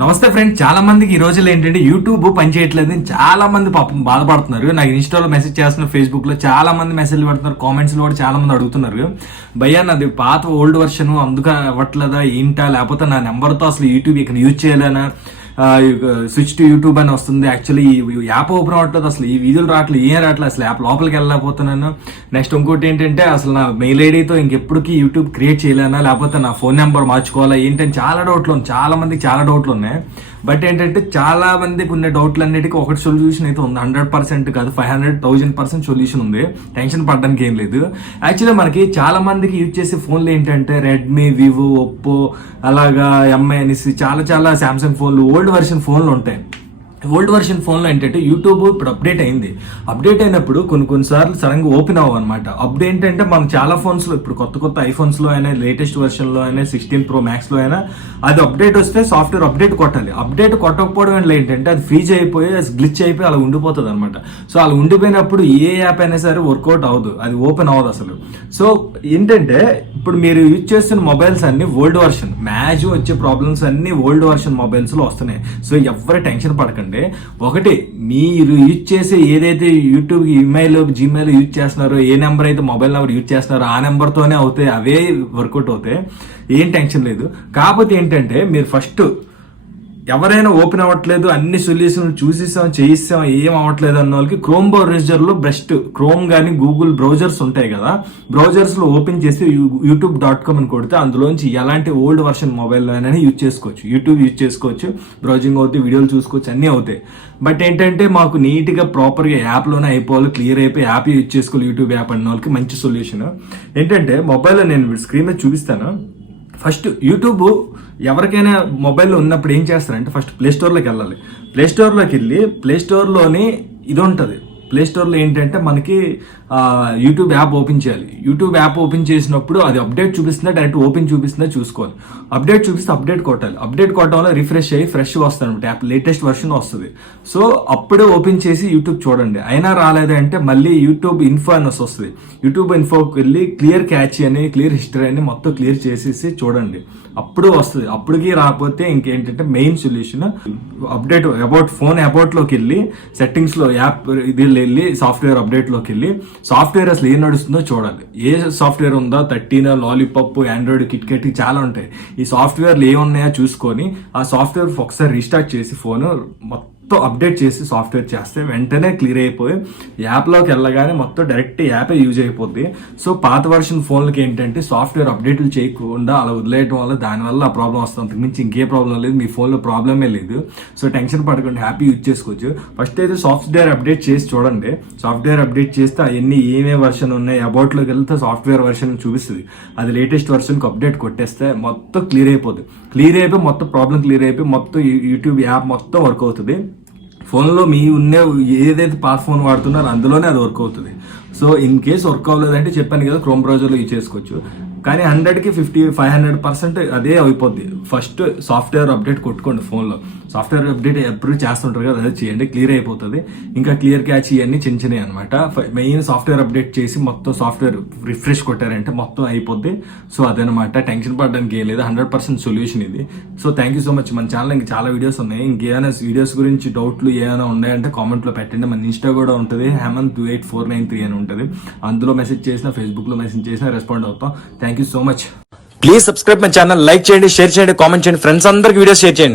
నమస్తే ఫ్రెండ్స్, చాలా మందికి ఈ రోజుల్లో ఏంటంటే యూట్యూబ్ పనిచేయట్లేదు. చాలా మంది పాపం బాధపడుతున్నారు. నాకు ఇన్స్టాలో మెసేజ్ చేస్తున్నారు, ఫేస్బుక్ లో చాలా మంది మెసేజ్లు పెడుతున్నారు, కామెంట్స్ లో కూడా చాలా మంది అడుగుతున్నారు, భయ్యా నాది పాత ఓల్డ్ వర్షన్ అందుకు అవ్వట్లేదా ఏంటా, లేకపోతే నా నెంబర్తో అసలు యూట్యూబ్ ఇక్కడ యూజ్ చేయలేనా, స్విచ్ టు యూట్యూబ్ అని వస్తుంది. యాక్చువల్లీ ఈ యాప్ ఓపెన్ అవ్వట్లేదు, అసలు ఈ వీడియోలు రావట్లేదు, ఏం రావట్లేదు, అసలు యాప్ లోపలికి వెళ్ళలేకపోతున్నాను. నెక్స్ట్ ఇంకోటి ఏంటంటే అసలు నా మెయిల్ ఐడితో ఇంకెప్పటికీ యూట్యూబ్ క్రియేట్ చేయలేనా, లేకపోతే నా ఫోన్ నెంబర్ మార్చుకోవాలా ఏంటని చాలా డౌట్లు ఉన్నాయి. చాలా మందికి చాలా డౌట్లు ఉన్నాయి. బట్ ఏంటంటే చాలా మందికి ఉన్న డౌట్లన్నిటికీ ఒకటి సొల్యూషన్ అయితే ఉంది. 100% కాదు, 500,000% సొల్యూషన్ ఉంది. టెన్షన్ పడడానికి ఏం లేదు. యాక్చువల్లీ మనకి చాలా మందికి యూజ్ చేసే ఫోన్లు ఏంటంటే రెడ్మీ, వివో, ఒప్పో, అలాగా ఎంఐ అనేసి చాలా శాంసంగ్ ఫోన్లు, ఓల్డ్ వర్షన్ ఫోన్లు ఉంటాయి. ఓల్డ్ వర్షన్ ఫోన్లో ఏంటంటే యూట్యూబ్ ఇప్పుడు అప్డేట్ అయింది. అప్డేట్ అయినప్పుడు కొన్నిసార్లు సడన్గా ఓపెన్ అవ్వనమాట. అప్పుడు ఏంటంటే మనం చాలా ఫోన్స్లో ఇప్పుడు కొత్త ఐఫోన్స్లో అయినా, లేటెస్ట్ వర్షన్లో అయినా, 16 Pro Maxలో అయినా అది అప్డేట్ వస్తే సాఫ్ట్వేర్ అప్డేట్ కొట్టాలి. అప్డేట్ కొట్టకపోవడం వల్ల ఏంటంటే అది ఫ్రీజ్ అయిపోయి, అది గ్లిచ్ అయిపోయి అలా ఉండిపోతుంది అనమాట. సో అలా ఉండిపోయినప్పుడు ఏ యాప్ అయినా సరే వర్కౌట్ అవ్వదు, అది ఓపెన్ అవ్వదు అసలు. సో ఏంటంటే ఇప్పుడు మీరు యూజ్ చేస్తున్న మొబైల్స్ అన్ని ఓల్డ్ వర్షన్, మ్యాక్సిమం వచ్చే ప్రాబ్లమ్స్ అన్ని ఓల్డ్ వర్షన్ మొబైల్స్లో వస్తున్నాయి. సో ఎవరు టెన్షన్ పడకండి. ఒకటి, మీరు యూజ్ చేసే ఏదైతే యూట్యూబ్ ఈమెయిల్, జీమెయిల్ యూజ్ చేస్తున్నారో, ఏ నెంబర్ అయితే మొబైల్ నెంబర్ యూజ్ చేస్తున్నారో ఆ నెంబర్తోనే అవుతాయి, అవే వర్కౌట్ అవుతాయి, ఏం టెన్షన్ లేదు. కాకపోతే ఏంటంటే మీరు ఫస్ట్ ఎవరైనా ఓపెన్ అవ్వట్లేదు, అన్ని సొల్యూషన్లు చూసేసాం చేయిస్తాం ఏం అవ్వట్లేదు అన్న వాళ్ళకి క్రోమ్ బ్రౌజర్లో బెస్ట్. క్రోమ్ కానీ గూగుల్ బ్రౌజర్స్ ఉంటాయి కదా, బ్రౌజర్స్లో ఓపెన్ చేసి youtube.com అని కొడితే అందులోంచి ఎలాంటి ఓల్డ్ వర్షన్ మొబైల్లో అయినా యూజ్ చేసుకోవచ్చు, యూట్యూబ్ యూజ్ చేసుకోవచ్చు, బ్రౌజింగ్ అవుతాయి, వీడియోలు చూసుకోవచ్చు, అన్నీ అవుతాయి. బట్ ఏంటంటే మాకు నీట్గా ప్రాపర్గా యాప్లోనే అయిపోవాలి, క్లియర్ అయిపోయి యాప్ యూజ్ చేసుకోవాలి, యూట్యూబ్ యాప్ అన్న వాళ్ళకి మంచి సొల్యూషన్ ఏంటంటే మొబైల్లో నేను స్క్రీన్ మీద చూపిస్తాను. ఫస్ట్ యూట్యూబ్ ఎవరికైనా మొబైల్లో ఉన్నప్పుడు ఏం చేస్తారంటే ఫస్ట్ ప్లేస్టోర్లోకి వెళ్ళాలి. ప్లేస్టోర్లోకి వెళ్ళి ప్లేస్టోర్లోని ఇది ఉంటుంది. ప్లేస్టోర్లో ఏంటంటే మనకి యూట్యూబ్ యాప్ ఓపెన్ చేయాలి. యూట్యూబ్ యాప్ ఓపెన్ చేసినప్పుడు అది అప్డేట్ చూపిస్తుందా, డైరెక్ట్ ఓపెన్ చూపిస్తుందా చూసుకోవాలి. అప్డేట్ చూపిస్తే అప్డేట్ కొట్టాలి. అప్డేట్ కొట్టడం వల్ల రిఫ్రెష్ అయ్యి ఫ్రెష్గా వస్తుంది అనమాట, యాప్ లేటెస్ట్ వర్షన్ వస్తుంది. సో అప్పుడే ఓపెన్ చేసి యూట్యూబ్ చూడండి. అయినా రాలేదంటే మళ్ళీ యూట్యూబ్ ఇన్ఫో అని వస్తుంది. యూట్యూబ్ ఇన్ఫోకి వెళ్ళి క్లియర్ క్యాచ్ అని, క్లియర్ హిస్టరీ అని మొత్తం క్లియర్ చేసేసి చూడండి, అప్పుడు వస్తుంది. అప్పటికి రాకపోతే ఇంకేంటంటే main solution update about phone అబౌట్లోకి వెళ్ళి సెట్టింగ్స్లో యాప్ ఇది వెళ్ళి సాఫ్ట్వేర్ అప్డేట్లోకి వెళ్ళి సాఫ్ట్వేర్ అసలు ఏం నడుస్తుందో చూడాలి. ఏ సాఫ్ట్వేర్ ఉందో 13, లాలీపాప్, ఆండ్రాయిడ్, కిట్కెట్ చాలా ఉంటాయి. ఈ సాఫ్ట్వేర్లు ఏమున్నాయో చూసుకొని ఆ సాఫ్ట్వేర్ ఒకసారి రీస్టార్ట్ చేసి ఫోన్ మొత్తం అప్డేట్ చేసి సాఫ్ట్వేర్ చేస్తే వెంటనే క్లియర్ అయిపోయి యాప్లోకి వెళ్ళగానే మొత్తం డైరెక్ట్ యాపే యూజ్ అయిపోద్ది. సో పాత వర్షన్ ఫోన్లకి ఏంటంటే సాఫ్ట్వేర్ అప్డేట్లు చేయకుండా అలా వదిలేయడం వల్ల దానివల్ల ఆ ప్రాబ్లం వస్తుంది, అంతకుమించి ఇంకే ప్రాబ్లం లేదు, మీ ఫోన్లో ప్రాబ్లమే లేదు. సో టెన్షన్ పడకుండా హ్యాపీ యూజ్ చేసుకోవచ్చు. ఫస్ట్ అయితే సాఫ్ట్వేర్ అప్డేట్ చేసి చూడండి. సాఫ్ట్వేర్ అప్డేట్ చేస్తే అవన్నీ ఏమే వర్షన్ ఉన్నాయి అబౌట్లోకి వెళ్తే సాఫ్ట్వేర్ వర్షన్ చూపిస్తుంది. అది లేటెస్ట్ వర్షన్కి అప్డేట్ కొట్టేస్తే మొత్తం క్లియర్ అయిపోతుంది. క్లియర్ అయిపోయి మొత్తం ప్రాబ్లం క్లియర్ అయిపోయి మొత్తం యూట్యూబ్ యాప్ మొత్తం వర్క్ అవుతుంది. ఫోన్లో మీ ఉన్న ఏదైతే పాత ఫోన్ వాడుతున్నారో అందులోనే అది వర్క్ అవుతుంది. సో ఇన్ కేస్ వర్క్ అవ్వలేదంటే చెప్పాను కదా, క్రోమ్ బ్రౌజర్లో యూజ్ చేసుకోవచ్చు. కానీ 100కి 500% అదే అయిపోద్ది. ఫస్ట్ సాఫ్ట్వేర్ అప్డేట్ కొట్టుకోండి ఫోన్లో. సాఫ్ట్వేర్ అప్డేట్ ఎప్పుడు చేస్తుంటారు కదా, అదే చేయండి, క్లియర్ అయిపోతుంది. ఇంకా క్లియర్ క్యాచ్ ఇవన్నీ చిన్నవి అనమాట. మెయిన్ సాఫ్ట్వేర్ అప్డేట్ చేసి మొత్తం సాఫ్ట్వేర్ రిఫ్రెష్ కొట్టారంటే మొత్తం అయిపోద్ది. సో అదనమాట, టెన్షన్ పడడానికి ఏం లేదు, 100% సొల్యూషన్ ఇది. So thank you so much. మన ఛానల్ ఇంకా చాలా వీడియోస్ ఉన్నాయి. ఇంకేమైనా వీడియోస్ గురించి డౌట్లు ఏమైనా ఉన్నాయంటే కామెంట్లో పెట్టండి. మన ఇన్స్టా కూడా ఉంటుంది, Hemant28493 అని ఉంటుంది. అందులో మెసేజ్ చేసినా, ఫేస్బుక్లో మెసేజ్ చేసినా రెస్పాండ్ అవుతాం. Thank you so much. Please subscribe my channel, like చేయండి, షేర్ చేయండి, కామెంట్ చేయండి, ఫ్రెండ్స్ అందరికి వీడియోస్ షేర్ చేయండి.